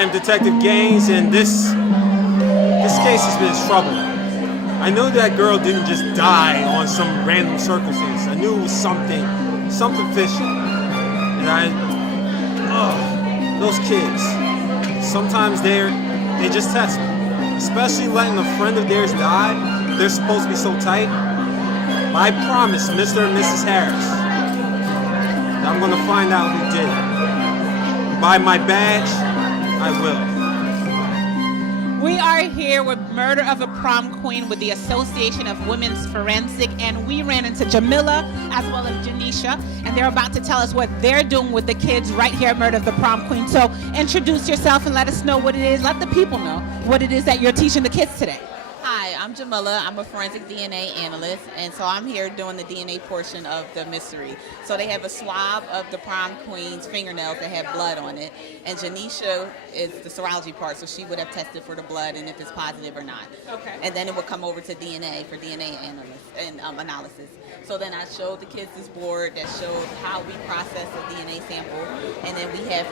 I am Detective Gaines, and this case has been trouble. I know that girl didn't just die on some random circumstance. I knew it was something fishy. And those kids, sometimes they just test me. Especially letting a friend of theirs die. They're supposed to be so tight. But I promise Mr. and Mrs. Harris that I'm gonna find out who did it. By my badge, I will. We are here with Murder of a Prom Queen with the Association of Women's Forensic, and we ran into Jamila as well as Janisha, and they're about to tell us what they're doing with the kids right here at Murder of the Prom Queen. So introduce yourself and let us know what it is. Let the people know what it is that you're teaching the kids today. Hi, I'm Jamila. I'm a forensic DNA analyst, and so I'm here doing the DNA portion of the mystery. So they have a swab of the prom queen's fingernails that have blood on it, and Janisha is the serology part, so she would have tested for the blood and if it's positive or not. Okay. And then it would come over to DNA for DNA analyst and analysis. So then I showed the kids this board that showed how we process a DNA sample, and then we have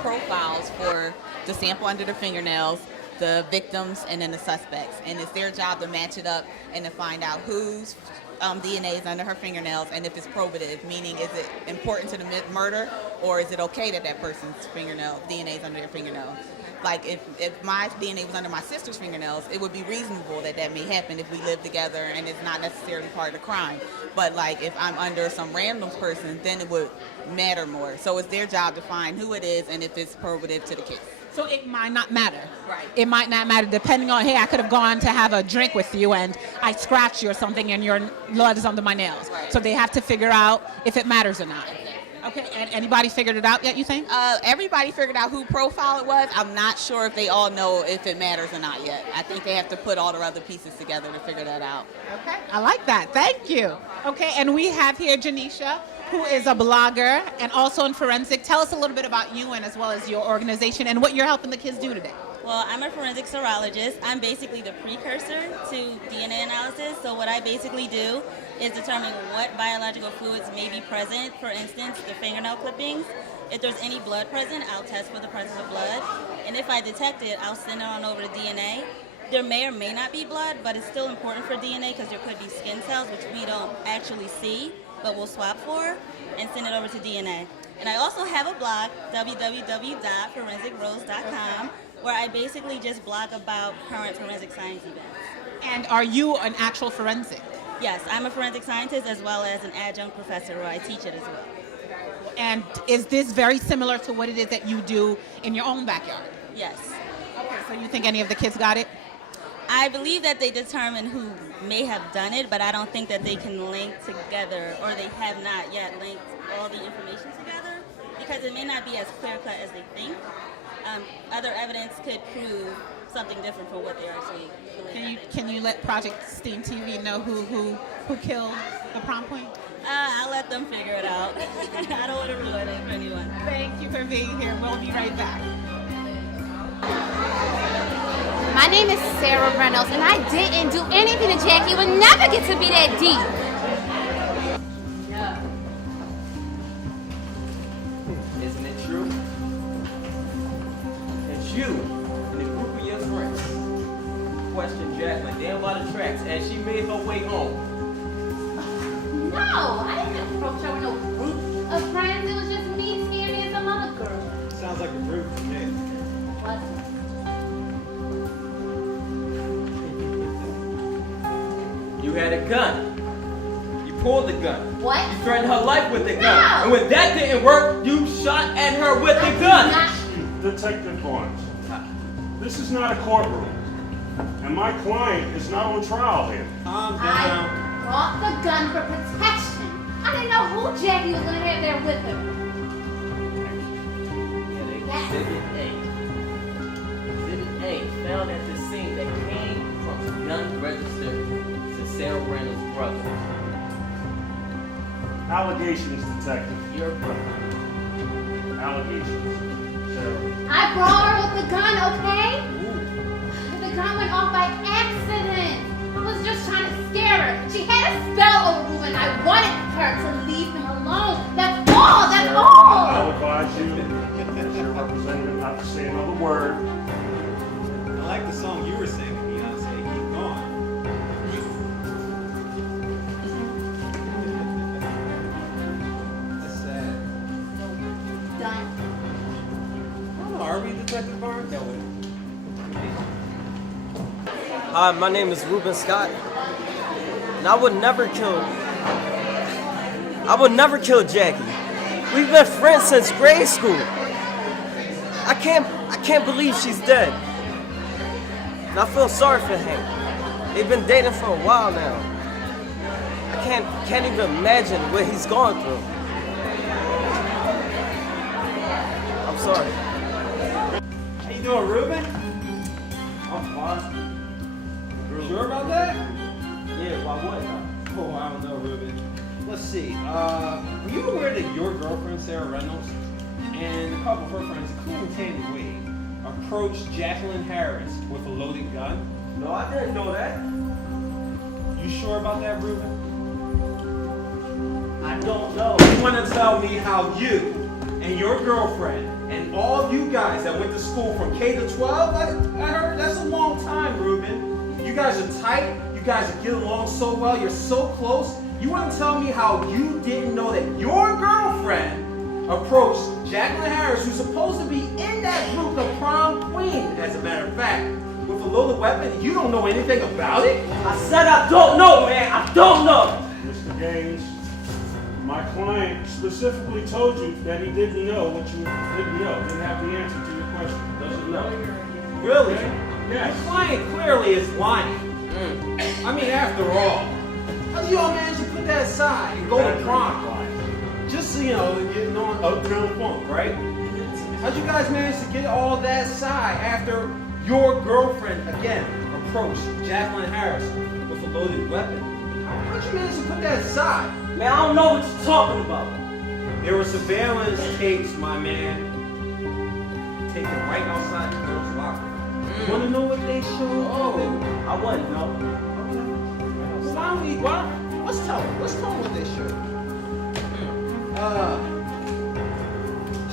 profiles for the sample under the fingernails, the victims, and then the suspects. And it's their job to match it up and to find out whose DNA is under her fingernails and if it's probative, meaning is it important to the murder, or is it okay that that person's DNA is under their fingernail? Like if my DNA was under my sister's fingernails, it would be reasonable that that may happen if we live together and it's not necessarily part of the crime. But like if I'm under some random person, then it would matter more. So it's their job to find who it is and if it's probative to the case. So it might not matter. Right. It might not matter depending on, hey, I could have gone to have a drink with you and I scratched you or something and your blood is under my nails. Right. So they have to figure out if it matters or not. Okay, and anybody figured it out yet, you think? Everybody figured out who profile it was. I'm not sure if they all know if it matters or not yet. I think they have to put all the other pieces together to figure that out. Okay, I like that. Thank you. Okay, and we have here Janisha, who is a blogger and also in forensic. Tell us a little bit about you and as well as your organization and what you're helping the kids do today. Well, I'm a forensic serologist. I'm basically the precursor to DNA analysis. So what I basically do is determine what biological fluids may be present. For instance, the fingernail clippings. If there's any blood present, I'll test for the presence of blood. And if I detect it, I'll send it on over to DNA. There may or may not be blood, but it's still important for DNA because there could be skin cells, which we don't actually see, but we'll swap for and send it over to DNA. And I also have a blog, www.forensicrose.com, where I basically just blog about current forensic science events. And are you an actual forensic? Yes, I'm a forensic scientist as well as an adjunct professor where I teach it as well. And is this very similar to what it is that you do in your own backyard? Yes. Okay, so you think any of the kids got it? I believe that they determine who may have done it, but I don't think that they can link together, or they have not yet linked all the information together, because it may not be as clear-cut as they think. Other evidence could prove something different from what they're actually believing. Can you let Project Steam TV know who killed the prom queen? I'll let them figure it out. I don't want to ruin it for anyone. Thank you for being here. We'll be right back. My name is Sarah Reynolds, and I didn't do anything to Jackie. It would never get to be that deep. Isn't it true? It's you and a group of your friends questioned Jacqueline down by the tracks as she made her way home. No, I didn't approach her with no group of friends. It was just me, Tammy, and some other girl. Sounds like a group to me. What? You had a gun. You pulled the gun. What? You threatened her life with the gun. No. And when that didn't work, you shot at her with the gun. Detective Barnes, this is not a courtroom, and my client is not on trial here. Calm I down. brought the gun for protection. I didn't know who Jackie was going to have there with her. Exhibit A. Exhibit A found at the scene that came from the gun registered to Sarah Reynolds' brother. Allegations, detective. Your brother. Allegations. Sarah. I brought her with the gun, okay? The gun went off by accident. I was just trying to scare her. She had a spell over Ruben. I wanted her to leave him alone. That's all. That's Sarah, all. I'll advise you, as your representative, not to say another word Hi, my name is Ruben Scott, and I would never kill Jackie. We've been friends since grade school. I can't believe she's dead. And I feel sorry for Hank. They've been dating for a while now. I can't even imagine what he's gone through. I'm sorry. How you doing, Ruben? I'm fine. Sure about that? Yeah, why would I? Oh, I don't know, Ruben. Let's see. Were you aware that your girlfriend, Sarah Reynolds, and a couple of her friends, including Tammy Wade, approached Jacqueline Harris with a loaded gun? No, I didn't know that. You sure about that, Ruben? I don't know. You want to tell me how you and your girlfriend and all you guys that went to school from K to 12, I heard that's a long time, Ruben. You guys are tight. You guys get along so well. You're so close. You want to tell me how you didn't know that your girlfriend approached Jacqueline Harris, who's supposed to be in that group, the Prom Queen, as a matter of fact, with a loaded weapon? You don't know anything about it? I said I don't know, man. I don't know. Mr. Gaines, my client specifically told you that he didn't know what you didn't know, didn't have the answer to your question. Doesn't know. Really? Yes. The client clearly is lying. I mean, after all, how do y'all manage to put that aside and go to prom? Just, you know, getting on uptown funk, right? How'd you guys manage to get all that aside after your girlfriend, again, approached Jacqueline Harris with a loaded weapon? How'd you manage to put that aside? Man, I don't know what you're talking about. There were surveillance tapes, my man, taken right outside the girl's locker. You want to know what they showed? Oh, I want to know. Well, let's tell them. Let's tell them what they showed.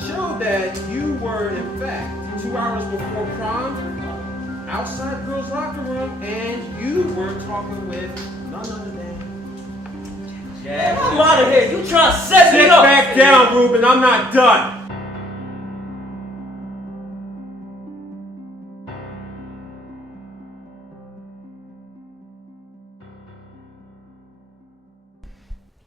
Showed that you were, in fact, 2 hours before prom, outside the girl's locker room, and you were talking with none other than Man, I'm out of here. You trying to set me Sit up. back down, Ruben. I'm not done.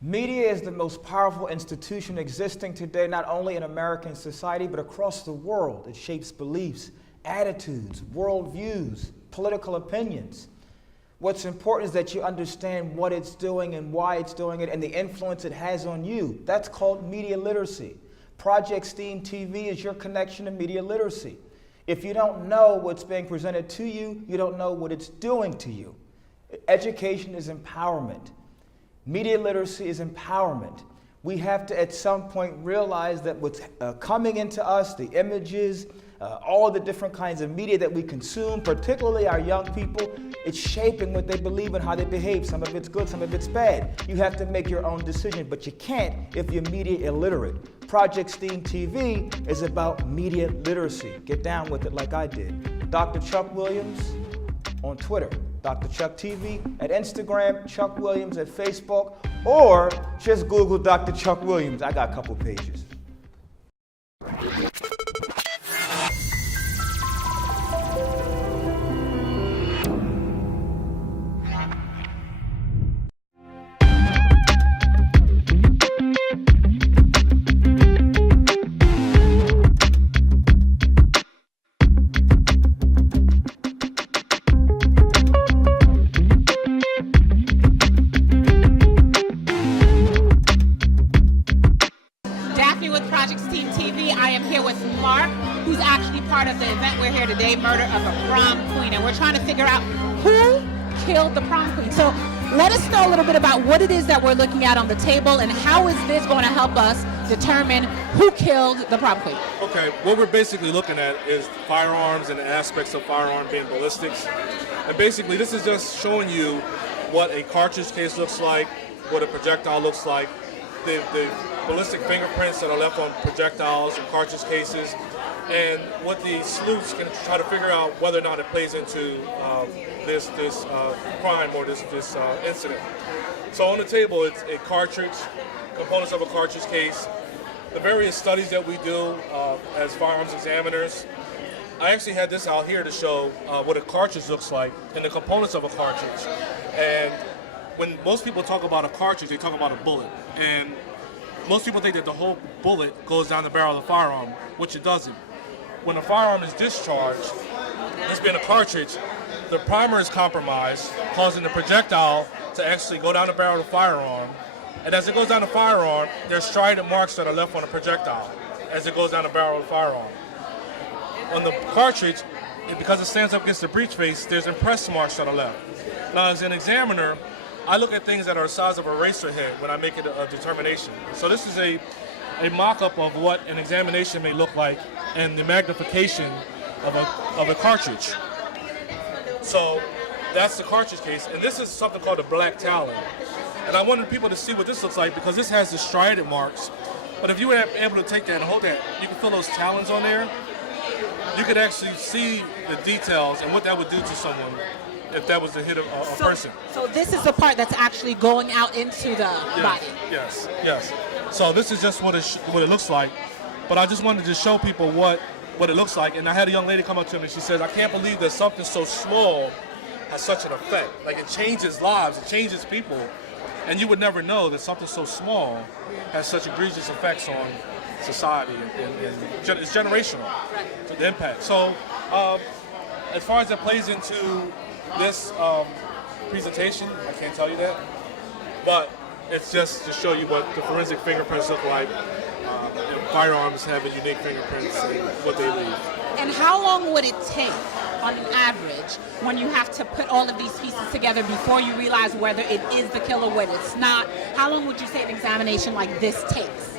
Media is the most powerful institution existing today, not only in American society, but across the world. It shapes beliefs, attitudes, worldviews, political opinions. What's important is that you understand what it's doing and why it's doing it and the influence it has on you. That's called media literacy. Project Steam TV is your connection to media literacy. If you don't know what's being presented to you, you don't know what it's doing to you. Education is empowerment. Media literacy is empowerment. We have to, at some point, realize that what's coming into us, the images, all the different kinds of media that we consume, particularly our young people, it's shaping what they believe and how they behave. Some of it's good, some of it's bad. You have to make your own decision, but you can't if you're media illiterate. Project Steam TV is about media literacy. Get down with it like I did. Dr. Chuck Williams on Twitter, Dr. Chuck TV at Instagram, Chuck Williams at Facebook, or just Google Dr. Chuck Williams. I got a couple pages. Murder of a Prom Queen, and we're trying to figure out who killed the Prom Queen. So let us know a little bit about what it is that we're looking at on the table and how is this going to help us determine who killed the Prom Queen. Okay, what we're basically looking at is firearms and the aspects of firearm being ballistics. And basically this is just showing you what a cartridge case looks like, what a projectile looks like, the ballistic fingerprints that are left on projectiles and cartridge cases, and what the sleuths can try to figure out whether or not it plays into this crime or this incident. So on the table, it's a cartridge, components of a cartridge case, the various studies that we do as firearms examiners, I actually had this out here to show what a cartridge looks like and the components of a cartridge. And when most people talk about a cartridge, they talk about a bullet. And most people think that the whole bullet goes down the barrel of the firearm, which it doesn't. When a firearm is discharged, this being a cartridge, the primer is compromised, causing the projectile to actually go down the barrel of the firearm. And as it goes down the firearm, there's striated marks that are left on the projectile as it goes down the barrel of the firearm. On the cartridge, because it stands up against the breech face, there's impress marks that are left. Now, as an examiner, I look at things that are the size of a eraser head when I make it a determination. So this is a mock-up of what an examination may look like and the magnification of a cartridge. So that's the cartridge case, and this is something called a black talon. And I wanted people to see what this looks like because this has the striated marks. But if you were able to take that and hold that, you can feel those talons on there. You could actually see the details and what that would do to someone if that was the hit of a person. So this is the part that's actually going out into the body. Yes, yes. So this is just what it looks like. But I just wanted to show people what it looks like. And I had a young lady come up to me and she says, I can't believe that something so small has such an effect. Like, it changes lives, it changes people. And you would never know that something so small has such egregious effects on society, and it's generational, the impact. So as far as it plays into this presentation, I can't tell you that, but it's just to show you what the forensic fingerprints look like. Firearms have a unique fingerprints and what they leave. And how long would it take, on an average, when you have to put all of these pieces together before you realize whether it is the killer, whether it's not? How long would you say an examination like this takes?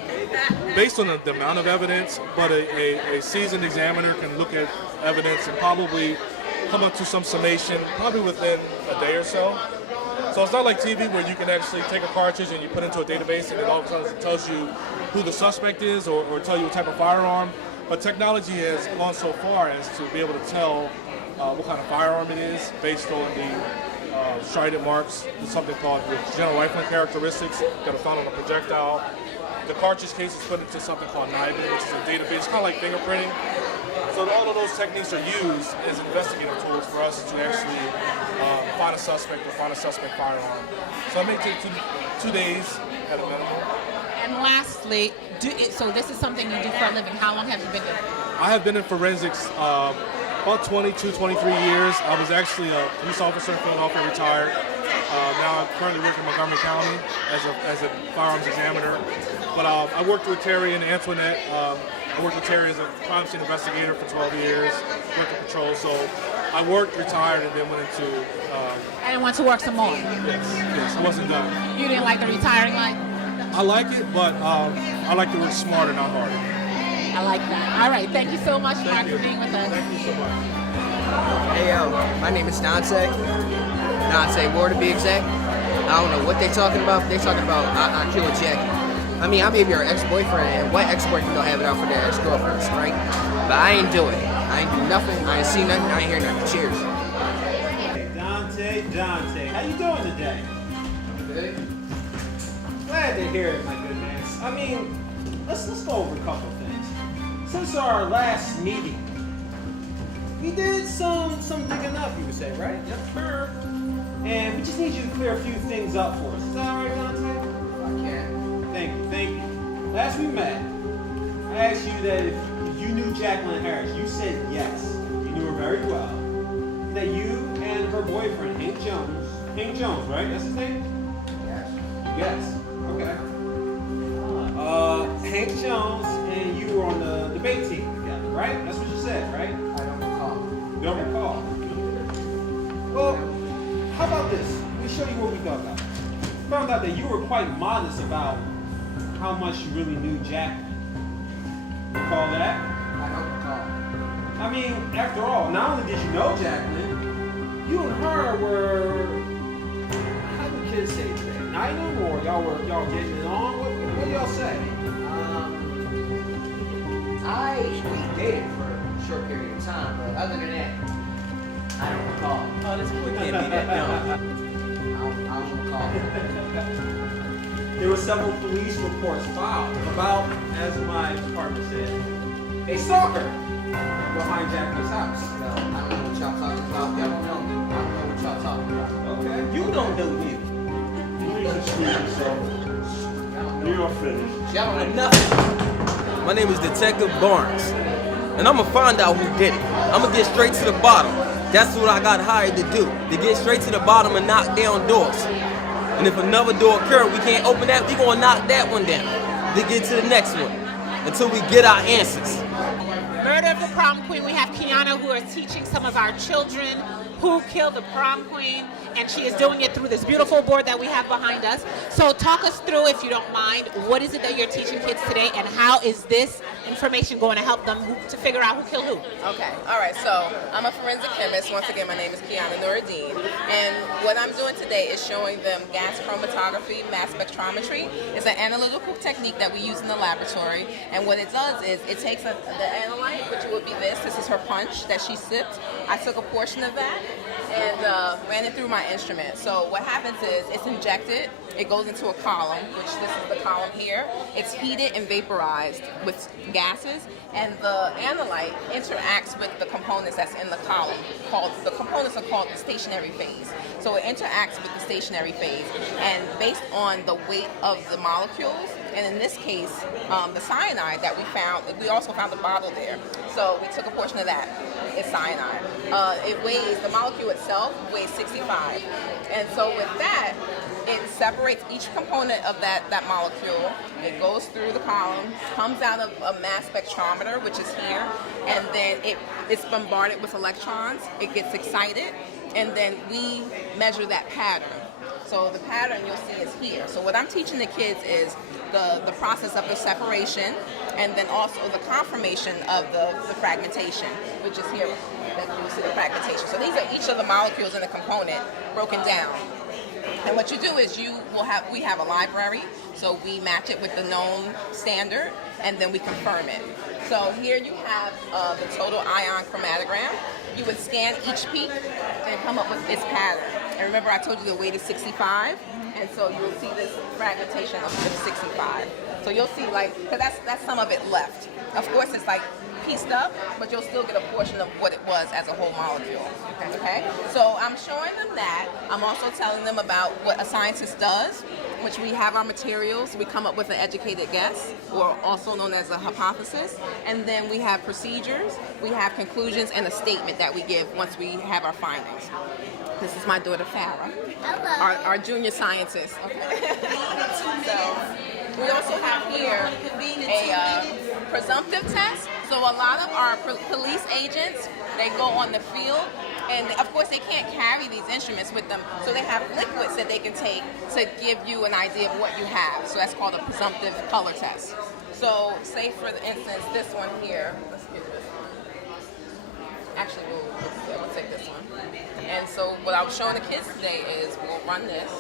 Based on the amount of evidence, but a seasoned examiner can look at evidence and probably come up to some summation, probably within a day or so. So it's not like TV where you can actually take a cartridge and you put it into a database and it all of a sudden tells you who the suspect is or tell you what type of firearm. But technology has gone so far as to be able to tell what kind of firearm it is based on the striated marks. There's something called the general rifling characteristics that are found on a projectile. The cartridge case is put into something called NIBIN, which is a database, kind of like fingerprinting. So all of those techniques are used as investigative tools for us to actually find a suspect or find a suspect firearm. So it may take 2 days at a minimum. And lastly, so this is something you do for a living. How long have you been doing it? I have been in forensics about 22, 23 years. I was actually a police officer in Philadelphia, retired. Now I'm currently working in Montgomery County as a firearms examiner. But I worked with Terry and Antoinette. I worked with Terry as a crime scene investigator for 12 years, went to patrol. So I worked, retired, and then went into... and went to work some more? Yes, it wasn't done. You didn't like the retiring life? I like it, but I like to work smarter, not harder. I like that. All right, thank you so much, Mark, for being with us. Thank you so much. Hey, my name is Dante Ward to be exact. I don't know what they're talking about. They're talking about I kill a Jackie. I mean, I may be her ex-boyfriend, and what ex-boyfriend don't have it out for their ex-girlfriends, right? But I ain't do it. I ain't do nothing. I ain't see nothing. I ain't hear nothing. Cheers. Hey, Dante, how you doing today? Good. Glad to hear it, my good man. I mean, let's go over a couple things. Since our last meeting, we did some digging up, you would say, right? Yep, sure. And we just need you to clear a few things up for us. Is that all right, Dante? I can. Thank you. Last we met, I asked you that if you knew Jacqueline Harris. You said yes. You knew her very well. That you and her boyfriend, Hank Jones, right? That's his name? Yes. Okay. Hank Jones and you were on the debate team together, right? That's what you said, right? I don't recall. You don't recall? Well, how about this? Let me show you what we thought about. We found out that you were quite modest about how much you really knew Jacqueline. Recall that? I don't recall. I mean, after all, not only did you know Jacqueline, you and her were, how do kids say today? Nighting, or y'all getting it on? What do y'all say? We dated for a short period of time, but other than that, I don't recall. Oh, this boy can't be that dumb. I don't recall. There were several police reports filed about, as my partner said, a stalker. go hijack this house. No, I don't know what y'all talking about. Y'all don't know me. I don't know what y'all talking about. Okay. You don't know me. Please excuse yourself. You're finished. Y'all don't know nothing. My name is Detective Barnes, and I'm gonna find out who did it. I'm gonna get straight to the bottom. That's what I got hired to do, to get straight to the bottom and knock down doors. And if another door occurs, we can't open that, we gonna knock that one down, to get to the next one, until we get our answers. Murder of the Prom Queen, we have Kiana who is teaching some of our children who killed the Prom Queen, and she is doing it through this beautiful board that we have behind us. So talk us through, if you don't mind, what is it that you're teaching kids today, and how is this information going to help them to figure out who killed who? Okay, all right, so I'm a forensic chemist. Once again, my name is Kiana Nuruddin, and what I'm doing today is showing them gas chromatography, mass spectrometry. It's an analytical technique that we use in the laboratory, and what it does is it takes the analyte, which would be this is her punch that she sipped. I took a portion of that and ran it through my instrument. So what happens is it's injected, it goes into a column, which this is the column here. It's heated and vaporized with gases, and the analyte interacts with the components that's in the column. The components are called the stationary phase. So it interacts with the stationary phase, and based on the weight of the molecules, and in this case, the cyanide that we found, we also found a bottle there. So we took a portion of that. It's cyanide. It weighs, the molecule itself weighs 65. And so with that, it separates each component of that molecule. It goes through the column, comes out of a mass spectrometer, which is here, and then it's bombarded with electrons. It gets excited, and then we measure that pattern. So the pattern you'll see is here. So what I'm teaching the kids is the process of the separation, and then also the confirmation of the fragmentation, which is here. That you see the fragmentation. So these are each of the molecules in the component broken down. And what you do is we have a library, so we match it with the known standard, and then we confirm it. So here you have the total ion chromatogram. You would scan each peak and come up with its pattern. And remember I told you the weight is 65, and so you'll see this fragmentation of 65. So you'll see because that's some of it left. Of course it's pieced up, but you'll still get a portion of what it was as a whole molecule. Okay? So I'm showing them that. I'm also telling them about what a scientist does, which we have our materials. We come up with an educated guess, or also known as a hypothesis. And then we have procedures, we have conclusions, and a statement that we give once we have our findings. This is my daughter, Farah. Hello. Our junior scientist. Okay. So we also have here a presumptive test. So a lot of our police agents, they go on the field, and of course they can't carry these instruments with them, so they have liquids that they can take to give you an idea of what you have. So that's called a presumptive color test. So say for instance, this one here, let's get this one. Actually, we'll take this one. And so what I was showing the kids today is we'll run this.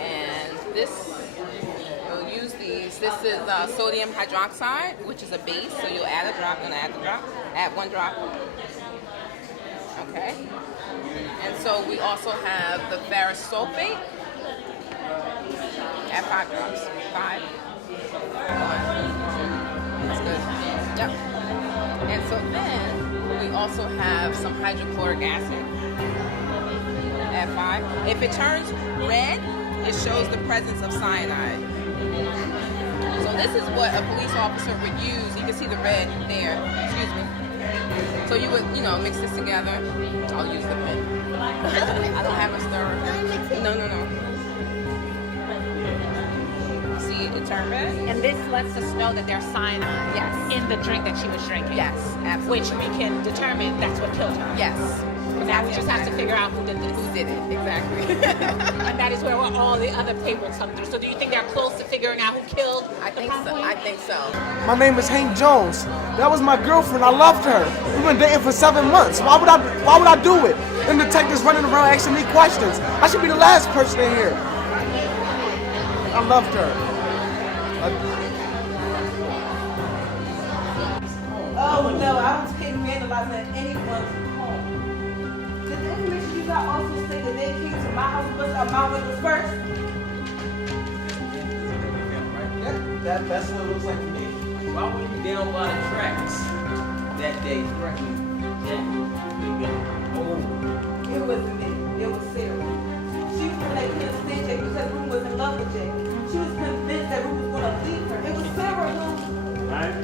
And this, we'll use these. This is sodium hydroxide, which is a base. So you'll add a drop, add one drop. Okay. And so we also have the ferrous sulfate. Add 5 drops. 5. 1. That's good. Yep. And so then we also have some hydrochloric acid. Add 5. If it turns red, it shows the presence of cyanide. So this is what a police officer would use. You can see the red there. Excuse me. So you would, mix this together. I'll use the pen. I don't have a stirrer. No. See, it turned red. And this lets us know that there's cyanide in the drink that she was drinking. Yes, absolutely. Which we can determine that's what killed her. Yes. Now we just have to figure out who did this. Who did it, exactly. And that is where all the other papers come through. So do you think they're close to figuring out who killed I think so. My name is Hank Jones. That was my girlfriend. I loved her. We've been dating for 7 months. Why would I do it? And the detectives running around asking me questions. I should be the last person in here. I loved her. Oh no, I don't take vandalizing at anyone's home. The information you got also say that they came to my house, bust out my window first. That's what it looks like to me. Why were you down by the tracks that day threatening Jackie? It wasn't me. It was Sarah. She was like, couldn't stand Jackie because Ruth was in love with Jackie. She was convinced that Ruth was going to leave her. It was Sarah who... Right?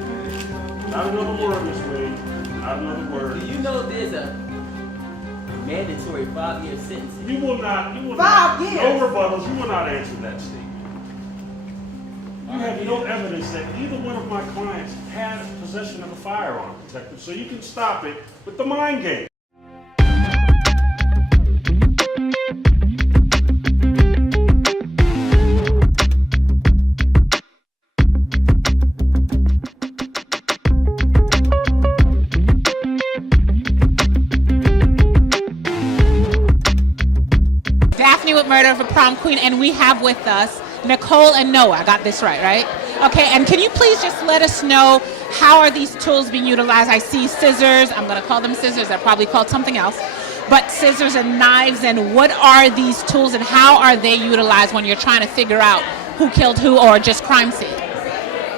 Not another word, Miss Wade. Not another word. Do you know there's a mandatory 5-year sentence? You will not. 5 years? No rebuttals. You will not answer that statement. You have no evidence that either one of my clients had possession of a firearm, detective, so you can stop it with the mind game. Daphne with Murder of a Prom Queen, and we have with us Nicole and Noah. I got this right? Okay, and can you please just let us know how are these tools being utilized? I see scissors. I'm going to call them scissors. They're probably called something else. But scissors and knives, and what are these tools and how are they utilized when you're trying to figure out who killed who or just crime scene?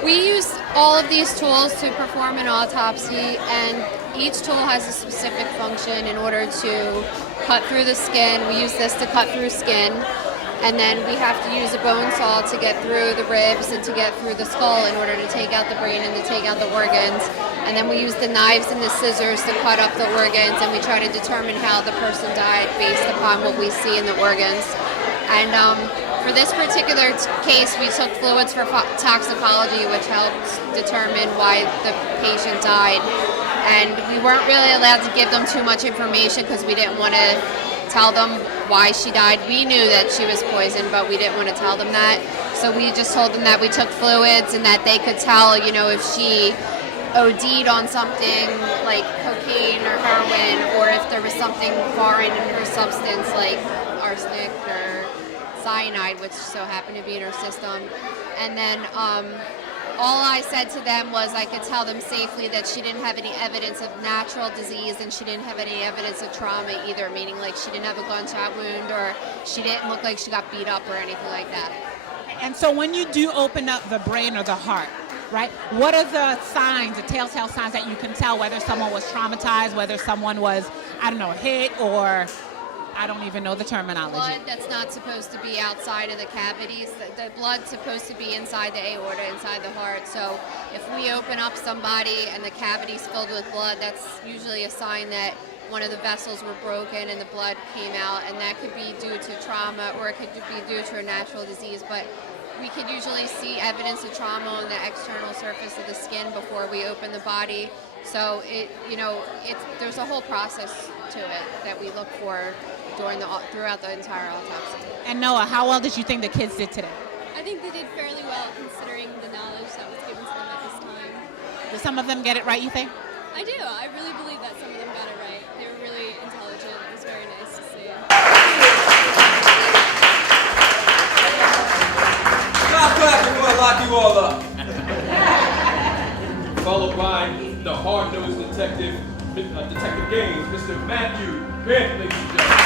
We use all of these tools to perform an autopsy, and each tool has a specific function in order to cut through the skin. We use this to cut through skin, and then we have to use a bone saw to get through the ribs and to get through the skull in order to take out the brain and to take out the organs. And then we use the knives and the scissors to cut up the organs, and we try to determine how the person died based upon what we see in the organs. And for this particular case, we took fluids for toxicology, which helped determine why the patient died. And we weren't really allowed to give them too much information because we didn't want to tell them why she died. We knew that she was poisoned, but we didn't want to tell them that. So we just told them that we took fluids and that they could tell, you know, if she OD'd on something like cocaine or heroin, or if there was something foreign in her substance like arsenic or cyanide, which so happened to be in her system. And then all I said to them was I could tell them safely that she didn't have any evidence of natural disease and she didn't have any evidence of trauma either, meaning like she didn't have a gunshot wound or she didn't look like she got beat up or anything like that. And so when you do open up the brain or the heart, right, what are the signs, the telltale signs that you can tell whether someone was traumatized, whether someone was, I don't know, hit, or I don't even know the terminology. Blood that's not supposed to be outside of the cavities. The blood's supposed to be inside the aorta, inside the heart. So if we open up somebody and the cavity's filled with blood, that's usually a sign that one of the vessels were broken and the blood came out, and that could be due to trauma or it could be due to a natural disease. But we could usually see evidence of trauma on the external surface of the skin before we open the body. So there's a whole process to it that we look for throughout the entire autopsy. And Noah, how well did you think the kids did today? I think they did fairly well considering the knowledge that was given to them at this time. Did some of them get it right, you think? I do. I really believe that some of them got it right. They were really intelligent. It was very nice to see. Stop clapping before I lock you all up. Followed by the hard-nosed detective, Detective Gaines, Mr. Matthew Bent, ladies and gentlemen.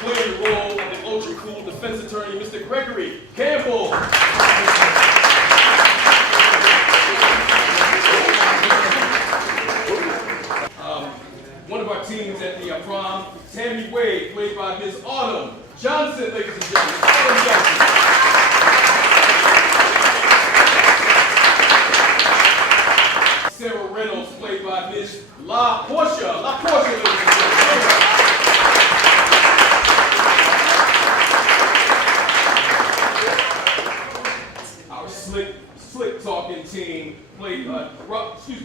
Playing the role of the ultra-cool defense attorney, Mr. Gregory Campbell. One of our teams at the prom, Tammy Wade, played by Ms. Autumn Johnson, ladies and gentlemen. Autumn Johnson. Sarah Reynolds, played by Ms. La Portia, ladies and gentlemen. Our slick talking team,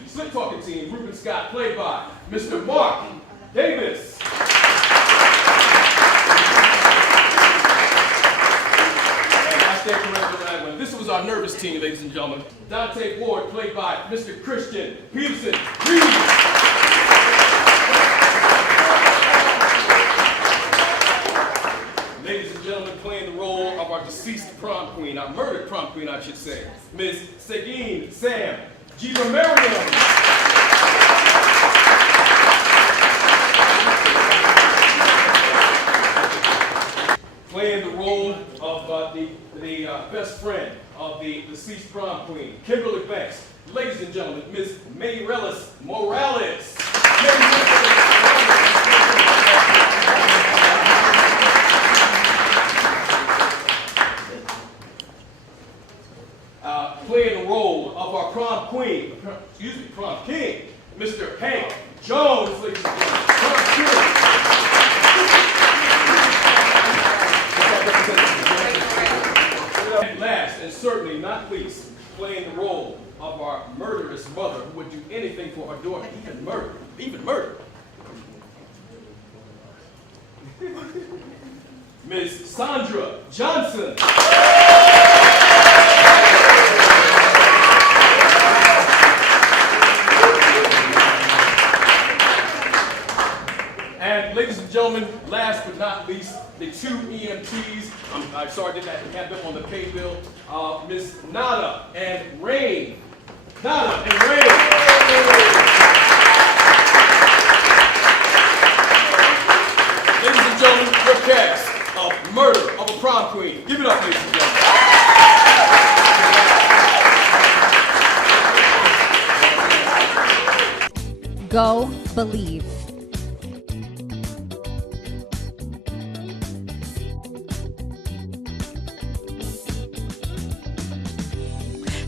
slick talking team, Ruben Scott, played by Mr. Mark Davis. This was our nervous team, ladies and gentlemen. Dante Ward, played by Mr. Christian Peterson Reed. Ladies and gentlemen, playing the role of our deceased prom queen, our murdered prom queen, I should say, Ms. Seguin Sam G. Playing the role of best friend of the deceased prom queen, Kimberly Banks. Ladies and gentlemen, Miss Mayrellis Morales. Playing the role of our prom queen, prom king, Mr. Hank Jones, ladies and gentlemen. Prom king. And last and certainly not least, playing the role of our murderous mother who would do anything for her daughter, even murder. Miss Sandra Johnson. And ladies and gentlemen, last but not least, the two EMTs. I'm sorry I didn't have them on the pay bill. Miss Nada and Rain. Nada and Rain. Ladies and gentlemen, your cast of Murder of a Prom Queen. Give it up, ladies and gentlemen. Go Believe.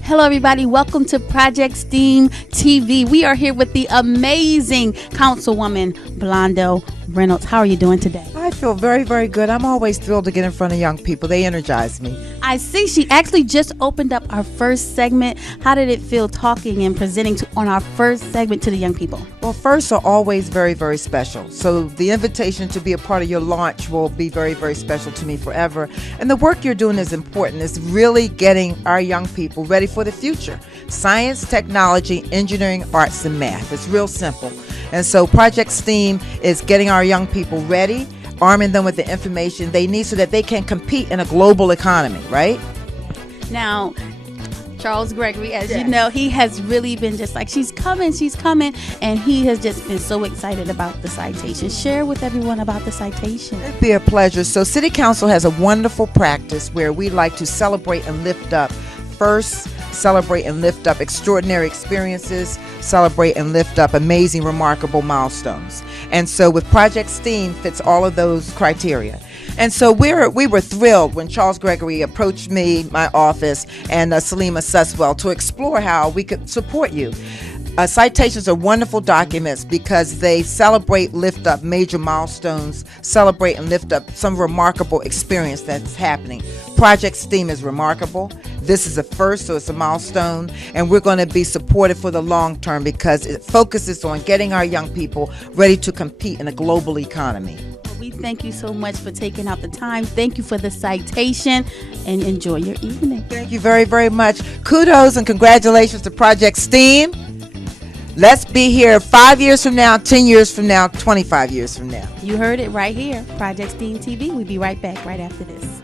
Hello everybody, welcome to Project STEAM TV. We are here with the amazing Councilwoman Blondo Reynolds. How are you doing today? I feel very, very good. I'm always thrilled to get in front of young people. They energize me. I see she actually just opened up our first segment. How did it feel talking and presenting on our first segment to the young people? Well, firsts are always very, very special. So the invitation to be a part of your launch will be very, very special to me forever. And the work you're doing is important. It's really getting our young people ready for the future. Science, technology, engineering, arts, and math. It's real simple. And so Project STEAM is getting our young people ready, arming them with the information they need so that they can compete in a global economy, right? Now, Charles Gregory, as you know, he has really been just like, she's coming, and he has just been so excited about the citation. Share with everyone about the citation. It'd be a pleasure. So City Council has a wonderful practice where we like to celebrate and lift up firsts, celebrate and lift up extraordinary experiences, celebrate and lift up amazing, remarkable milestones. And so with Project STEAM fits all of those criteria. And so we were thrilled when Charles Gregory approached me, my office, and Salima Suswell to explore how we could support you. Citations are wonderful documents because they celebrate, lift up major milestones, celebrate and lift up some remarkable experience that's happening. Project STEAM is remarkable. This is a first, so it's a milestone, and we're going to be supported for the long term because it focuses on getting our young people ready to compete in a global economy. We thank you so much for taking out the time. Thank you for the citation, and enjoy your evening. Thank you very, very much. Kudos and congratulations to Project STEAM. Let's be here 5 years from now, 10 years from now, 25 years from now. You heard it right here. Project STEAM TV. We'll be right back right after this.